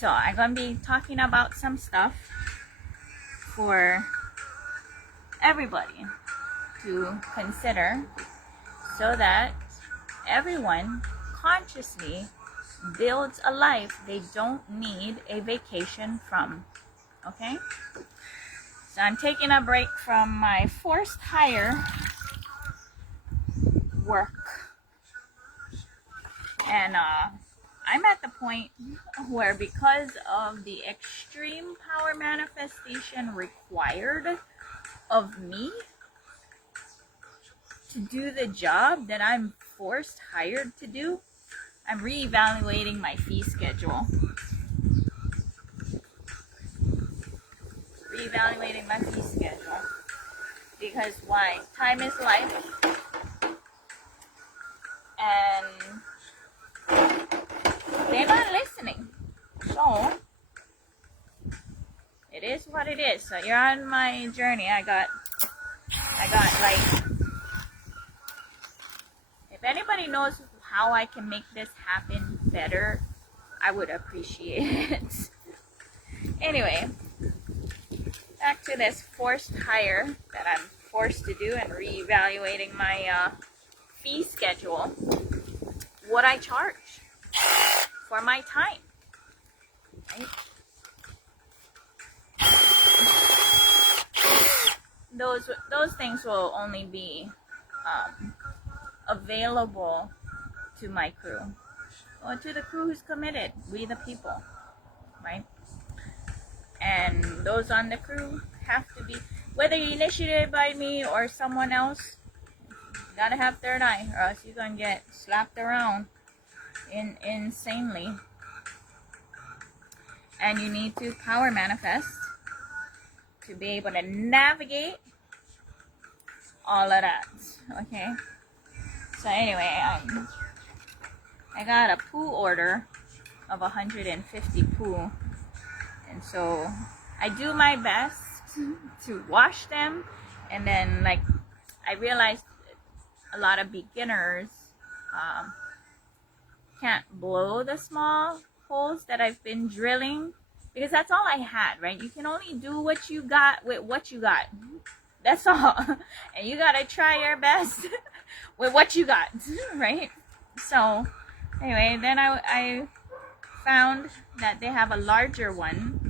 So I'm gonna be talking about some stuff for everybody to consider so that everyone consciously builds a life they don't need a vacation from. Okay? So I'm taking a break from my forced hire work. And I'm at the point where, because of the extreme power manifestation required of me to do the job that I'm forced hired to do, I'm reevaluating my fee schedule. Reevaluating my fee schedule. Because why? Time is life. And they're not listening. So it is what it is. So you're on my journey. I got like, if anybody knows how I can make this happen better, I would appreciate it. Anyway, back to this forced hire that I'm forced to do and reevaluating my fee schedule. What I charge for my time, right? Those things will only be available to my crew, or to the crew who's committed, we the people, right? And those on the crew have to be, whether you initiated by me or someone else, you gotta have third eye, or else you're gonna get slapped around insanely. And you need to power manifest to be able to navigate all of that. Okay, so anyway, I got a pool order of 150 pool, and so I do my best to wash them. And then, like, I realized a lot of beginners can't blow the small holes that I've been drilling, because that's all I had, right? You can only do what you got with what you got. That's all. And you gotta try your best with what you got, right? So anyway, then I found that they have a larger one,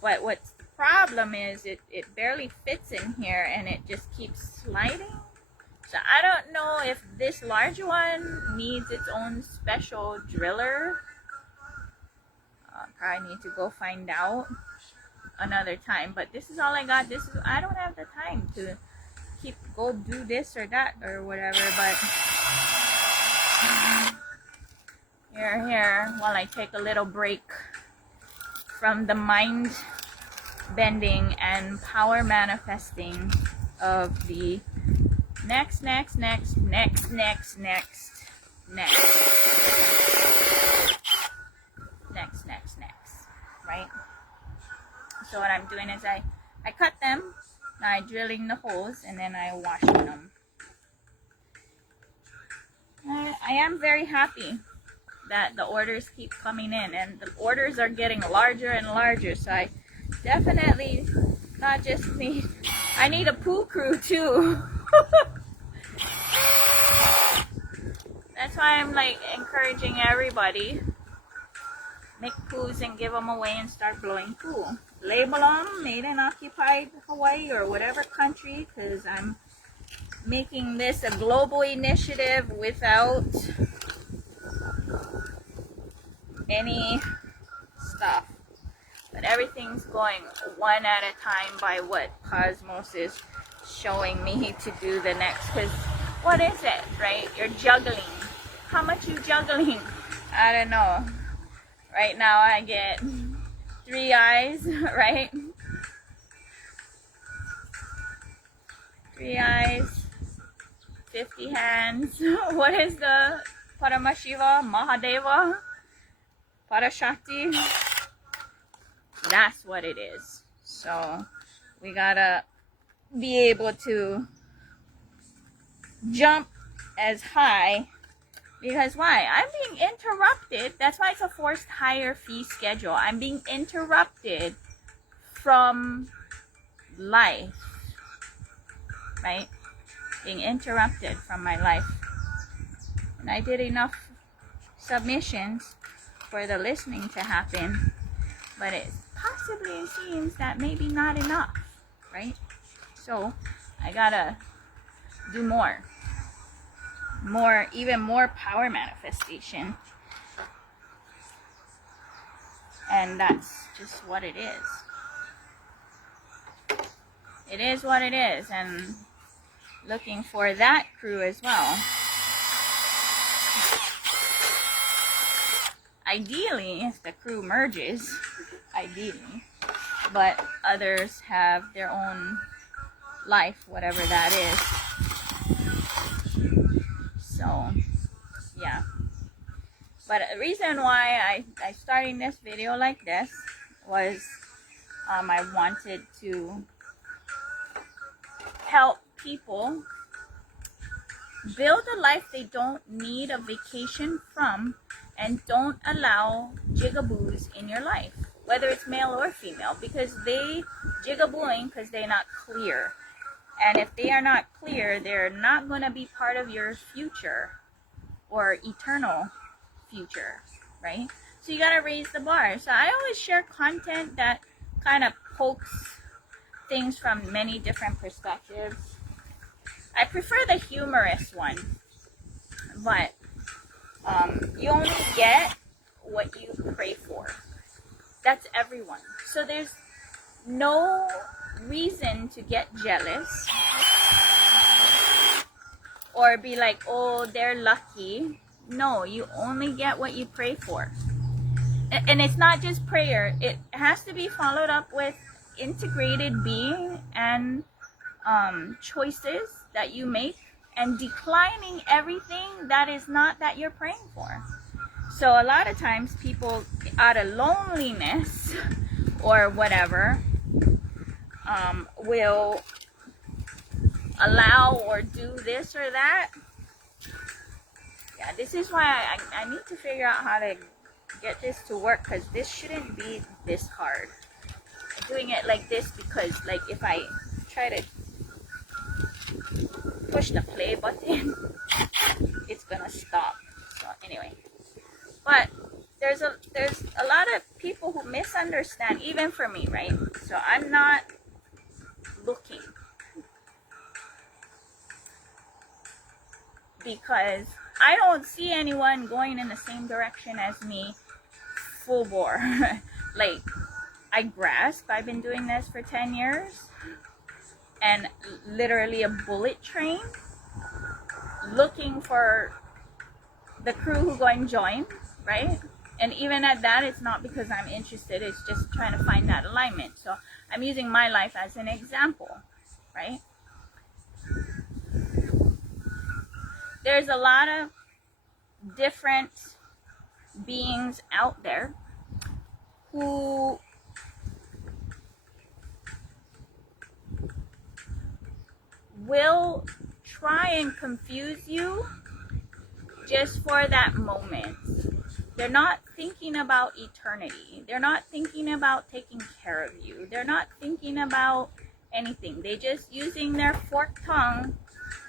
but what's the problem is it barely fits in here, and it just keeps sliding. So I don't know if this large one needs its own special driller. Probably need to go find out another time. But this is all I got. I don't have the time to go do this or that or whatever. But here while I take a little break from the mind bending and power manifesting of the next, right? So what I'm doing is I cut them, I drilling the holes, and then I wash them. I am very happy that the orders keep coming in, and the orders are getting larger and larger. So I definitely not just I need a pool crew too. That's why I'm like encouraging everybody, make pools and give them away and start blowing pool. Label them made in occupied Hawaii or whatever country, because I'm making this a global initiative without any stuff. But everything's going one at a time by what Cosmos is showing me to do the next. Because what is it, right? You're juggling. How much you juggling? I don't know. Right now I get 3 eyes, right? 3 eyes, 50 hands. What is the Paramashiva, Mahadeva, Parashakti? That's what it is. So we gotta be able to jump as high Because why? I'm being interrupted. That's why it's a forced hire fee schedule. I'm being interrupted from life, right? Being interrupted from my life. And I did enough submissions for the listening to happen, but it possibly seems that maybe not enough, right? So I gotta do more, even more power manifestation. And that's just what it is. It is what it is, and looking for that crew as well. Ideally, if the crew merges, ideally, but others have their own life, whatever that is. So, yeah. But the reason why I starting this video like this was I wanted to help people build a life they don't need a vacation from, and don't allow jigaboos in your life, whether it's male or female, because they jigabooing because they're not clear. And if they are not clear, they're not going to be part of your future or eternal future, right? So you got to raise the bar. So I always share content that kind of pokes things from many different perspectives. I prefer the humorous one, but you only get what you pray for. That's everyone. So there's no reason to get jealous or be like, oh, they're lucky. No, you only get what you pray for. And it's not just prayer. It has to be followed up with integrated being and choices that you make, and declining everything that is not that you're praying for. So a lot of times people, out of loneliness or whatever, will allow or do this or that. Yeah, this is why I need to figure out how to get this to work, because this shouldn't be this hard. I'm doing it like this because, like, if I try to push the play button, it's gonna stop. So anyway, but there's a lot of people who misunderstand, even for me, right? So I'm not looking because I don't see anyone going in the same direction as me full bore. Like, I grasp, I've been doing this for 10 years, and literally a bullet train looking for the crew who going to join, right? And even at that, it's not because I'm interested, it's just trying to find that alignment. So I'm using my life as an example, right? There's a lot of different beings out there who will try and confuse you just for that moment. They're not thinking about eternity. They're not thinking about taking care of you. They're not thinking about anything. They're just using their forked tongue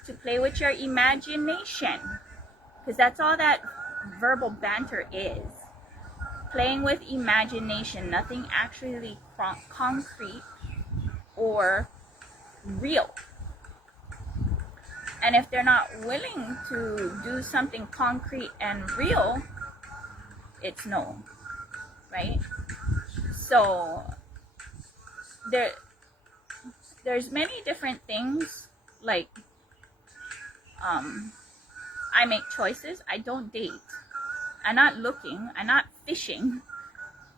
to play with your imagination. Because that's all that verbal banter is. Playing with imagination. Nothing actually concrete or real. And if they're not willing to do something concrete and real, it's no, right? So there's many different things, like I make choices. I don't date. I'm not looking. I'm not fishing.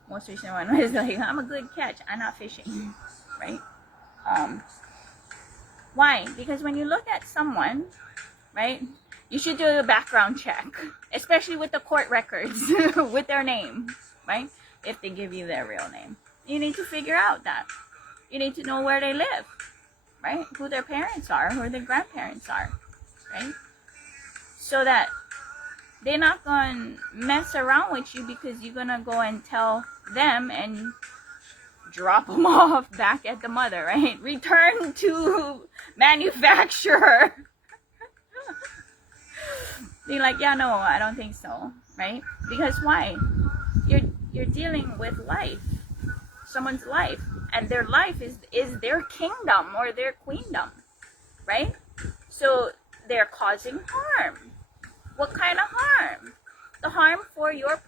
Most recent one was like, I'm a good catch. I'm not fishing, right? Why? Because when you look at someone, right, you should do a background check, especially with the court records, with their name, right? If they give you their real name. You need to figure out that. You need to know where they live, right? Who their parents are, who their grandparents are, right? So that they're not gonna mess around with you because you're gonna go and tell them and drop them off back at the mother, right? Return to manufacturer. Be like, yeah, no, I don't think so, right? Because why? You're dealing with life, someone's life, and their life is their kingdom or their queendom, right? So they're causing harm. What kind of harm? The harm for your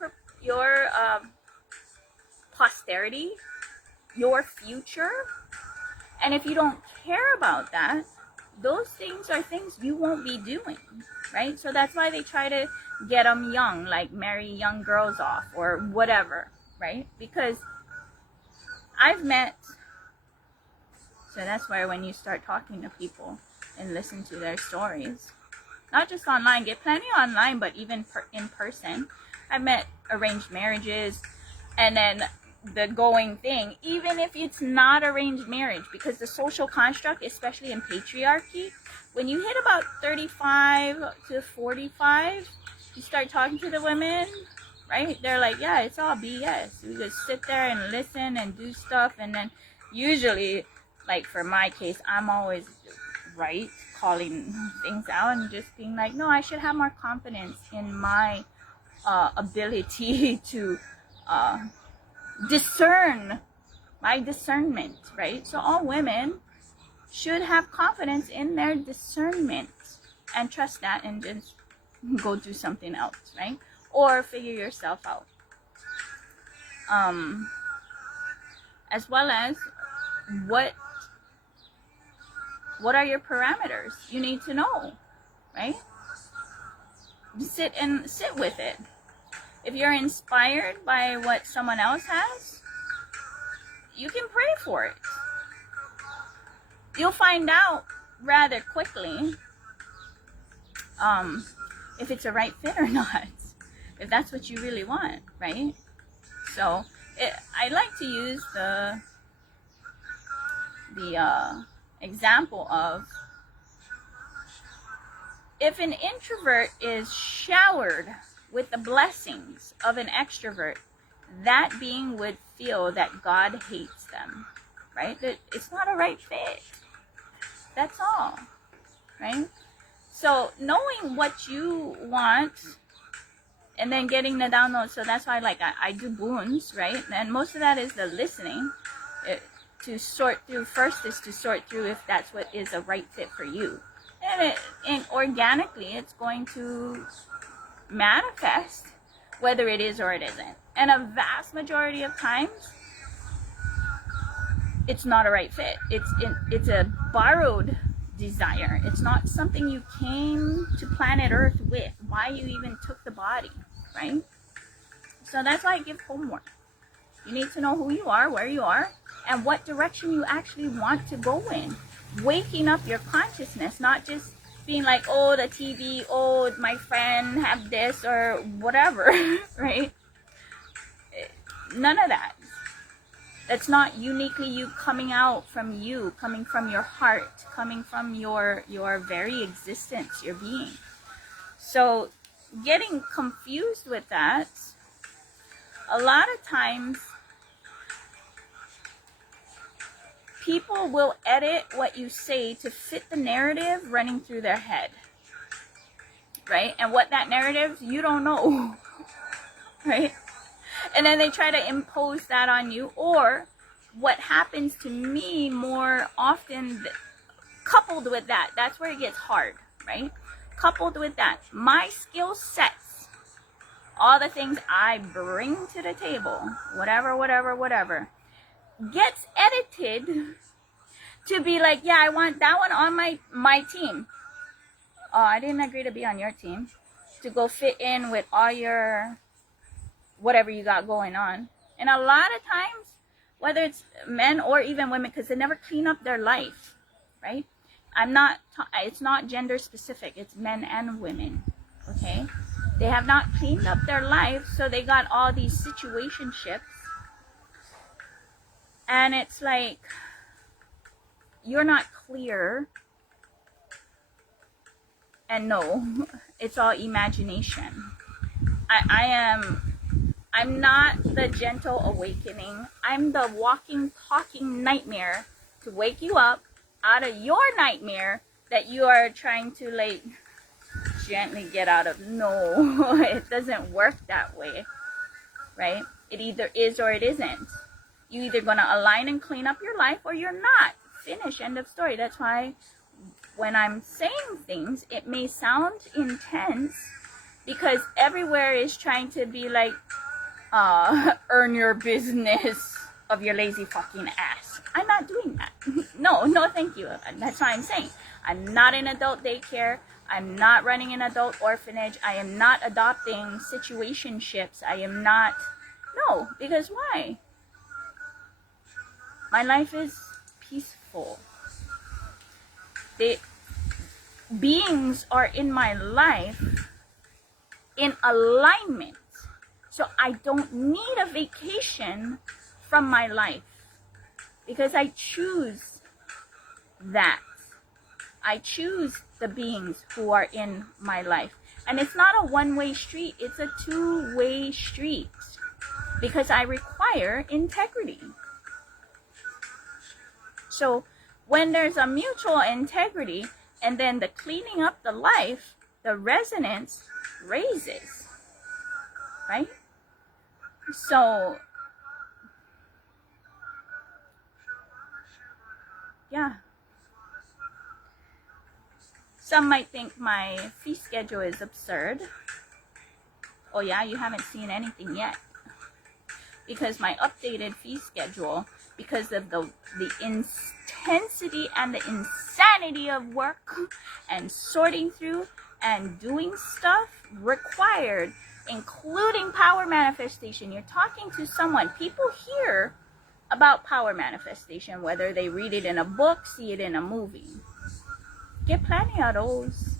posterity, your future. And if you don't care about that, those things are things you won't be doing, right? So that's why they try to get them young, like marry young girls off or whatever, right? Because I've met, so that's why when you start talking to people and listen to their stories, not just online, get plenty online, but even in person. I've met arranged marriages, and then the going thing, even if it's not arranged marriage, because the social construct, especially in patriarchy, when you hit about 35 to 45, you start talking to the women, right? They're like, yeah, it's all BS. We just sit there and listen and do stuff, and then usually, like for my case, I'm always right, calling things out and just being like, no, I should have more confidence in my ability to discern, my discernment, right? So all women should have confidence in their discernment and trust that, and just go do something else, right? Or figure yourself out. As well as what are your parameters? You need to know, right? Sit with it. If you're inspired by what someone else has, you can pray for it. You'll find out rather quickly if it's a right fit or not, if that's what you really want, right? So I like to use the example of, if an introvert is showered with the blessings of an extrovert, that being would feel that God hates them, right? That it's not a right fit. That's all, right? So knowing what you want and then getting the download. So that's why I do boons, right? And most of that is the listening. To sort through, first is to sort through if that's what is a right fit for you. And organically, it's going to manifest whether it is or it isn't. And a vast majority of times, it's not a right fit. It's a borrowed desire. It's not something you came to planet Earth with. Why you even took the body, right? So that's why I give homework. You need to know who you are, where you are, and what direction you actually want to go in. Waking up your consciousness, not just being like, oh, the TV, oh, my friend have this or whatever, right? None of that. That's not uniquely you coming out from you, coming from your heart, coming from your very existence, your being. So getting confused with that, a lot of times people will edit what you say to fit the narrative running through their head, right? And what that narrative, you don't know, right? And then they try to impose that on you. Or what happens to me more often, coupled with that, that's where it gets hard, right? Coupled with that, my skill sets, all the things I bring to the table, whatever, gets edited to be like, yeah, I want that one on my team. Oh, I didn't agree to be on your team, to go fit in with all your whatever you got going on. And a lot of times, whether it's men or even women, because they never clean up their life, right? It's not gender specific, it's men and women, okay? They have not cleaned up their life, so they got all these situationships. And it's like, you're not clear. And no, it's all imagination. I'm not the gentle awakening. I'm the walking, talking nightmare to wake you up out of your nightmare that you are trying to like gently get out of. No, it doesn't work that way, right? It either is or it isn't. You either gonna align and clean up your life or you're not. Finish, end of story. That's why when I'm saying things, it may sound intense because everywhere is trying to be like, earn your business of your lazy fucking ass. I'm not doing that. No, thank you. That's what I'm saying. I'm not in adult daycare. I'm not running an adult orphanage. I am not adopting situationships. I am not. No, because why? My life is peaceful. The beings are in my life in alignment. So I don't need a vacation from my life because I choose that. I choose the beings who are in my life. And it's not a one-way street, it's a two-way street because I require integrity. So when there's a mutual integrity and then the cleaning up the life, the resonance raises, right? So, yeah. Some might think my fee schedule is absurd. Oh yeah, you haven't seen anything yet. Because my updated fee schedule, because of the intensity and the insanity of work and sorting through and doing stuff required, including power manifestation. You're talking to someone. People hear about power manifestation, whether they read it in a book, see it in a movie. Get plenty of those.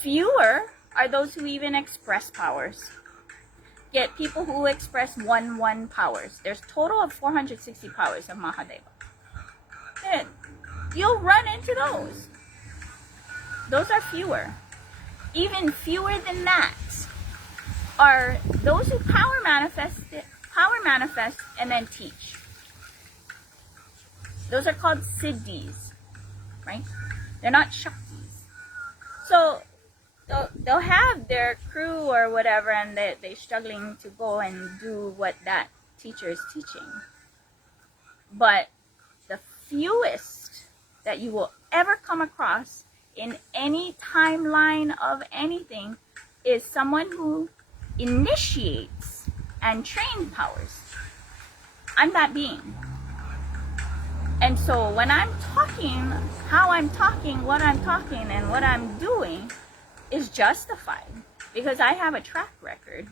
Fewer are those who even express powers. Get people who express 1-1 powers. There's total of 460 powers of Mahadeva. Then you'll run into those. Those are fewer. Even fewer than that are those who power manifest and then teach. Those are called siddhis, right? They're not shaktis. So they'll have their crew or whatever, and they're struggling to go and do what that teacher is teaching. But the fewest that you will ever come across in any timeline of anything is someone who initiates and trains powers. I'm that being. And so when I'm talking, how I'm talking, what I'm talking, and what I'm doing is justified because I have a track record,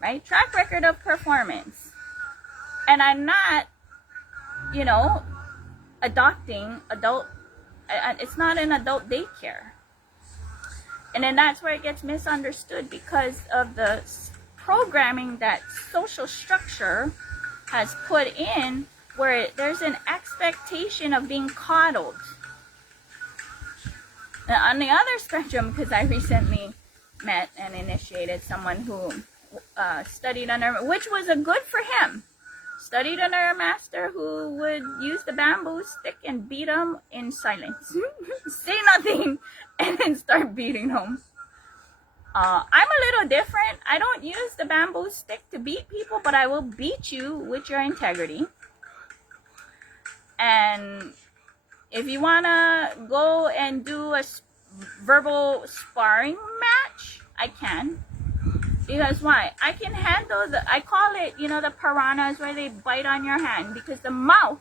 right? Track record of performance. And I'm not, adopting adult, it's not an adult daycare. And then that's where it gets misunderstood because of the programming that social structure has put in, where there's an expectation of being coddled. Now, on the other spectrum, because I recently met and initiated someone who studied under, which was a good for him, studied under a master who would use the bamboo stick and beat him in silence. Say nothing and then start beating him. I'm a little different. I don't use the bamboo stick to beat people, but I will beat you with your integrity. And if you want to go and do a verbal sparring match, I can. Because why? I can handle I call it, the piranhas where they bite on your hand. Because the mouth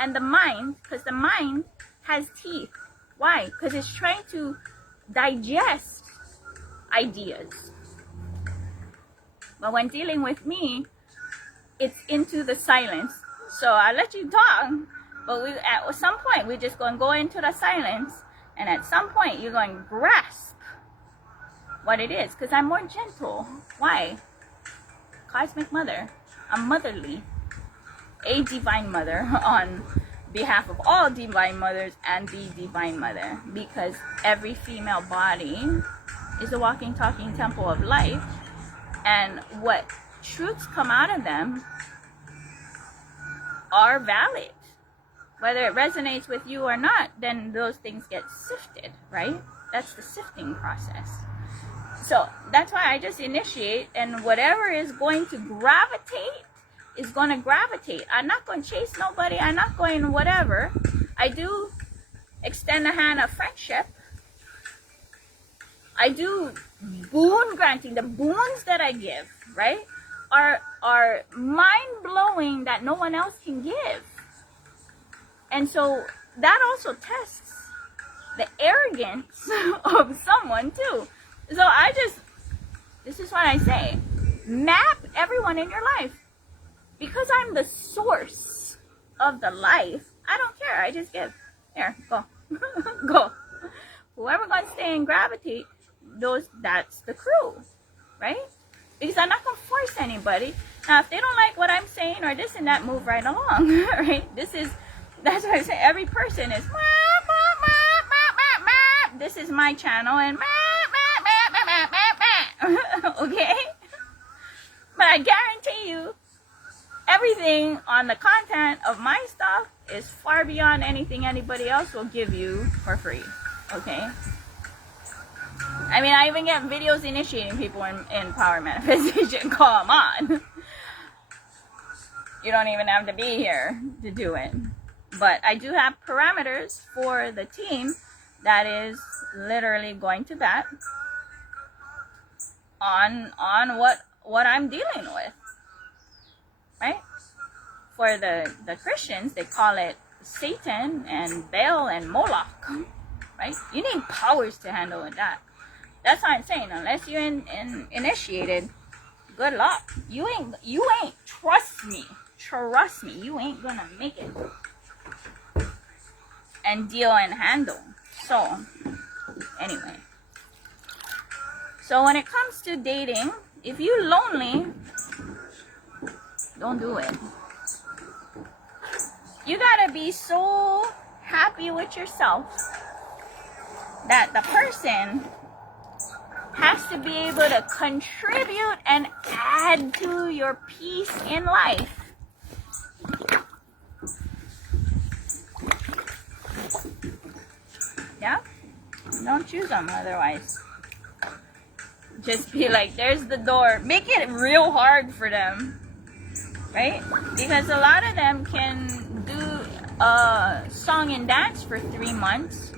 and the mind, because the mind has teeth. Why? Because it's trying to digest ideas. But when dealing with me, it's into the silence. So I let you talk, but at some point we're just going to go into the silence, and at some point you're going to grasp what it is, because I'm more gentle. Why? Cosmic Mother. I'm motherly. A divine mother on behalf of all divine mothers and the divine mother, because every female body is a walking, talking temple of life, and what truths come out of them are valid. Whether it resonates with you or not, then those things get sifted, right? That's the sifting process. So that's why I just initiate, and whatever is going to gravitate is going to gravitate. I'm not going to chase nobody. I'm not going whatever. I do extend a hand of friendship. I do boon granting. The boons that I give, right, are mind-blowing that no one else can give. And so that also tests the arrogance of someone too. So this is what I say, map everyone in your life. Because I'm the source of the life, I don't care. I just give. Here, go. Go. Whoever gonna stay and gravitate, that's the crew, right? Because I'm not gonna force anybody. Now, if they don't like what I'm saying or this and that, move right along, right? That's why I say every person is, this is my channel, and okay? But I guarantee you, everything on the content of my stuff is far beyond anything anybody else will give you for free, okay? I mean, I even get videos initiating people in power manifestation. Come on. You don't even have to be here to do it. But I do have parameters for the team that is literally going to bat on what I'm dealing with, right? For the Christians, they call it Satan and Baal and Moloch, right? You need powers to handle that. That's what I'm saying. Unless you're initiated, good luck. You ain't. Trust me. You ain't gonna make it and deal and handle. So anyway, so when it comes to dating, if you're lonely, don't do it. You gotta be so happy with yourself that the person has to be able to contribute and add to your peace in life. Yeah? Don't choose them otherwise. Just be like, there's the door. Make it real hard for them. Right? Because a lot of them can do a song and dance for 3 months.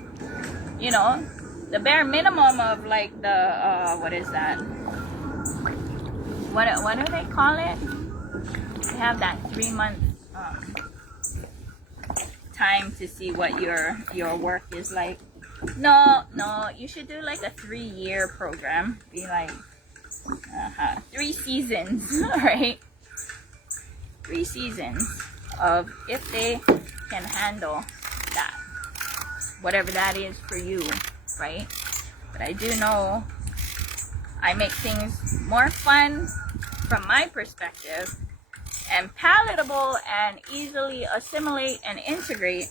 You know, the bare minimum of like the, what is that? What do they call it? They have that 3 month time to see what your work is like. No, you should do like a 3-year program. Be like 3 seasons, right? 3 seasons of if they can handle that, whatever that is for you, right? But I do know I make things more fun from my perspective and palatable and easily assimilate and integrate.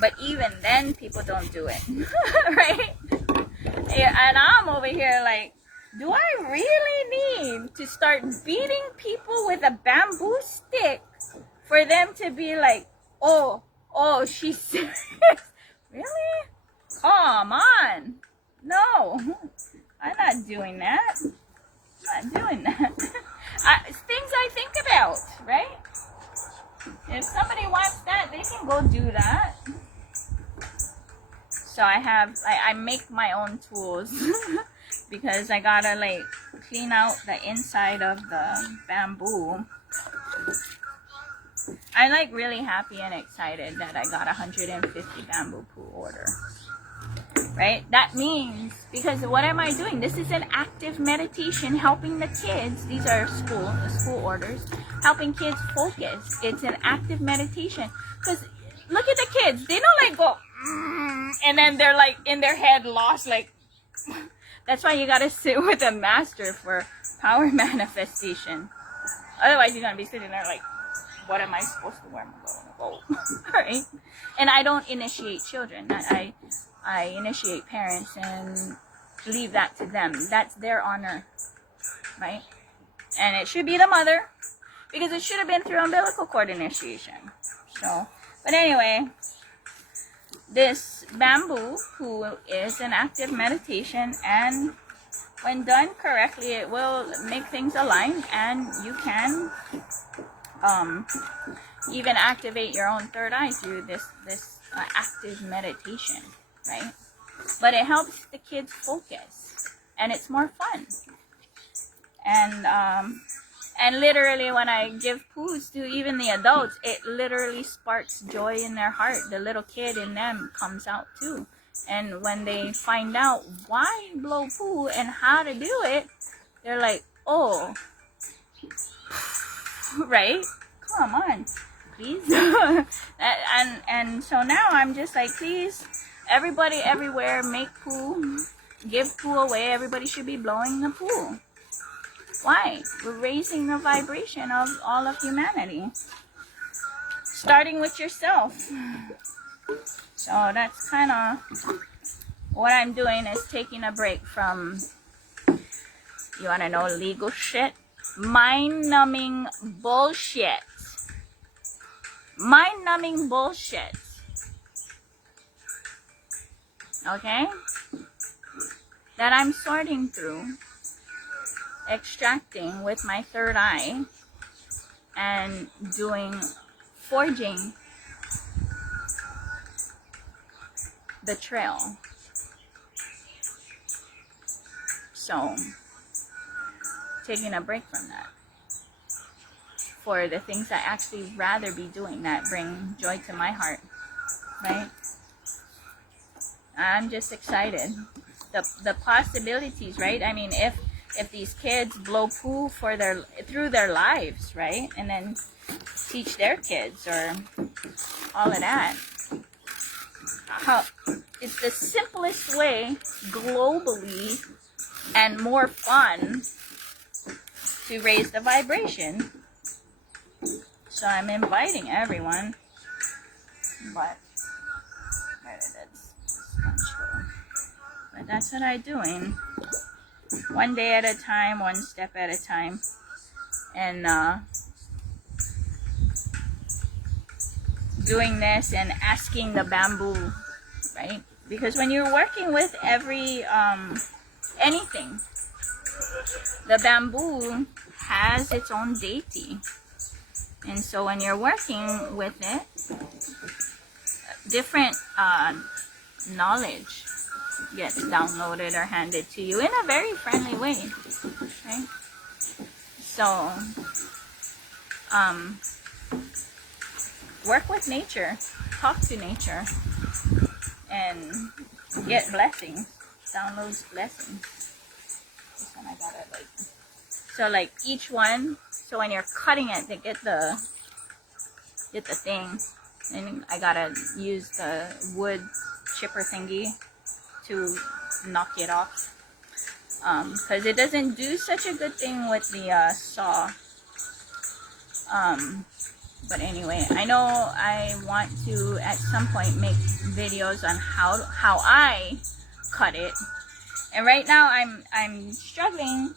But even then, people don't do it, right? And I'm over here like, do I really need to start beating people with a bamboo stick for them to be like, oh, she's serious? Really? Come on. No, I'm not doing that. I'm not doing that. It's things I think about, right? If somebody wants that, they can go do that. So I make my own tools because I gotta like clean out the inside of the bamboo. I'm like really happy and excited that I got 150 bamboo pool order. Right? That means, because what am I doing? This is an active meditation helping the kids. These are school orders. Helping kids focus. It's an active meditation. Because look at the kids. They don't like go, and then they're like in their head lost. Like, that's why you gotta sit with a master for power manifestation. Otherwise, you're gonna be sitting there like, what am I supposed to wear? Right? And I don't initiate children. I initiate parents and leave that to them. That's their honor, right? And it should be the mother, because it should have been through umbilical cord initiation. So, but anyway, this bamboo poo is an active meditation, and when done correctly, it will make things align, and you can even activate your own third eye through this active meditation, right? But it helps the kids focus, and it's more fun. And literally, when I give poos to even the adults, it literally sparks joy in their heart. The little kid in them comes out too. And when they find out why blow poo and how to do it, they're like, oh, right? Come on, please. and so now I'm just like, please, everybody everywhere, make poo, give poo away. Everybody should be blowing the poo. Why? We're raising the vibration of all of humanity, starting with yourself. So that's kind of what I'm doing, is taking a break from, you want to know legal shit? Mind-numbing bullshit. Mind-numbing bullshit. Okay? That I'm sorting through, extracting with my third eye, and forging the trail. So, taking a break from that for the things I actually rather be doing that bring joy to my heart, right? I'm just excited. The possibilities, right? I mean, if these kids blow poo through their lives, right? And then teach their kids or all of that. How it's the simplest way globally and more fun to raise the vibration. So I'm inviting everyone. But that's what I'm doing. One day at a time, one step at a time. And doing this and asking the bamboo, right? Because when you're working with anything, the bamboo has its own deity. And so when you're working with it, different knowledge gets downloaded or handed to you in a very friendly way, right? So, work with nature, talk to nature, and get blessings, downloads blessings. This one I got it like, so like each one, so when you're cutting it, they get the thing, and I gotta use the wood chipper thingy to knock it off, because it doesn't do such a good thing with the saw. But anyway, I know I want to at some point make videos on how I cut it, and right now I'm struggling.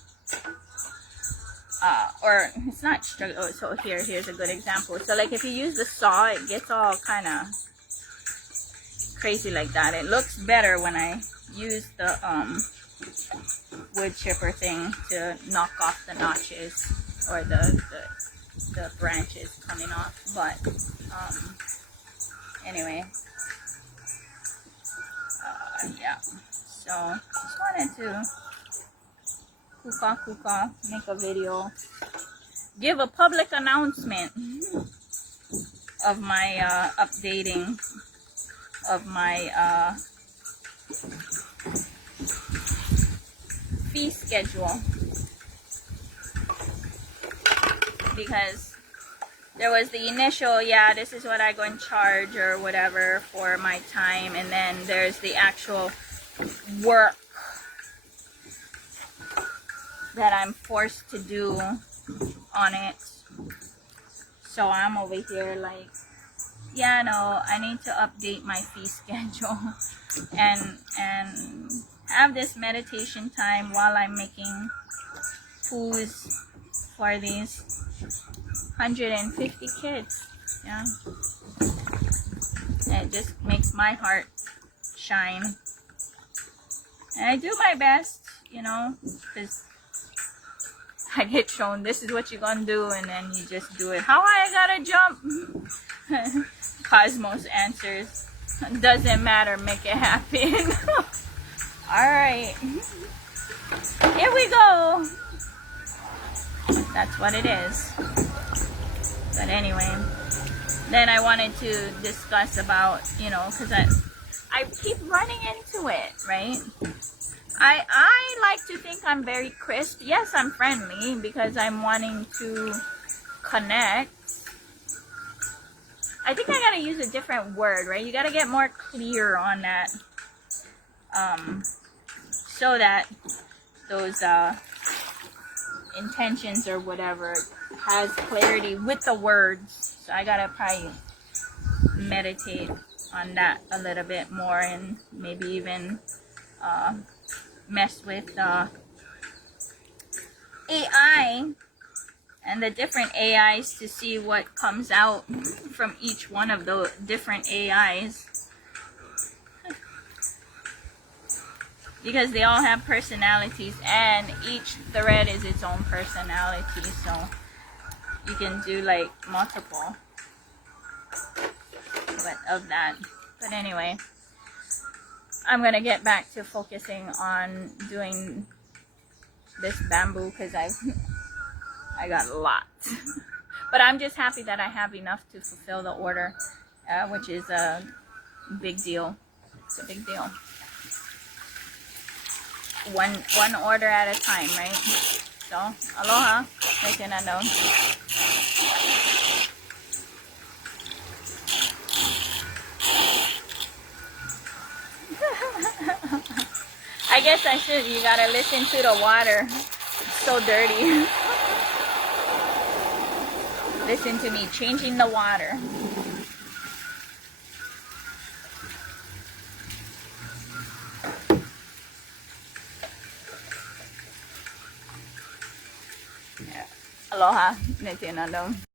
Or it's not struggle. Oh, so here's a good example. So like if you use the saw, it gets all kind of crazy like that. It looks better when I use the wood chipper thing to knock off the notches or the branches coming off. But anyway, yeah. So just wanted to kuka make a video, give a public announcement of my updating of my fee schedule, because there was the initial, yeah, this is what I go and charge or whatever for my time, and then there's the actual work that I'm forced to do on it. So I'm over here like, yeah, no, I need to update my fee schedule and have this meditation time while I'm making foods for these 150 kids. Yeah, and it just makes my heart shine. And I do my best, you know, because I get shown this is what you're gonna do, and then you just do it. How high I gotta jump? Cosmos answers, doesn't matter, make it happen. Alright, here we go. That's what it is. But anyway, then I wanted to discuss about, you know, because I keep running into it, right? I like to think I'm very crisp. Yes, I'm friendly because I'm wanting to connect. I think I gotta use a different word, right? You gotta get more clear on that, so that those intentions or whatever has clarity with the words. So I gotta probably meditate on that a little bit more, and maybe even mess with AI and the different AIs to see what comes out from each one of the different AIs, because they all have personalities and each thread is its own personality, so you can do like multiple of that. But anyway, I'm gonna get back to focusing on doing this bamboo because I got a lot. But I'm just happy that I have enough to fulfill the order, which is a big deal. It's a big deal. One order at a time, right? So, aloha, making a note. I guess I should. You gotta listen to the water. It's so dirty. Listen to me changing the water. Aloha, Nitinandong.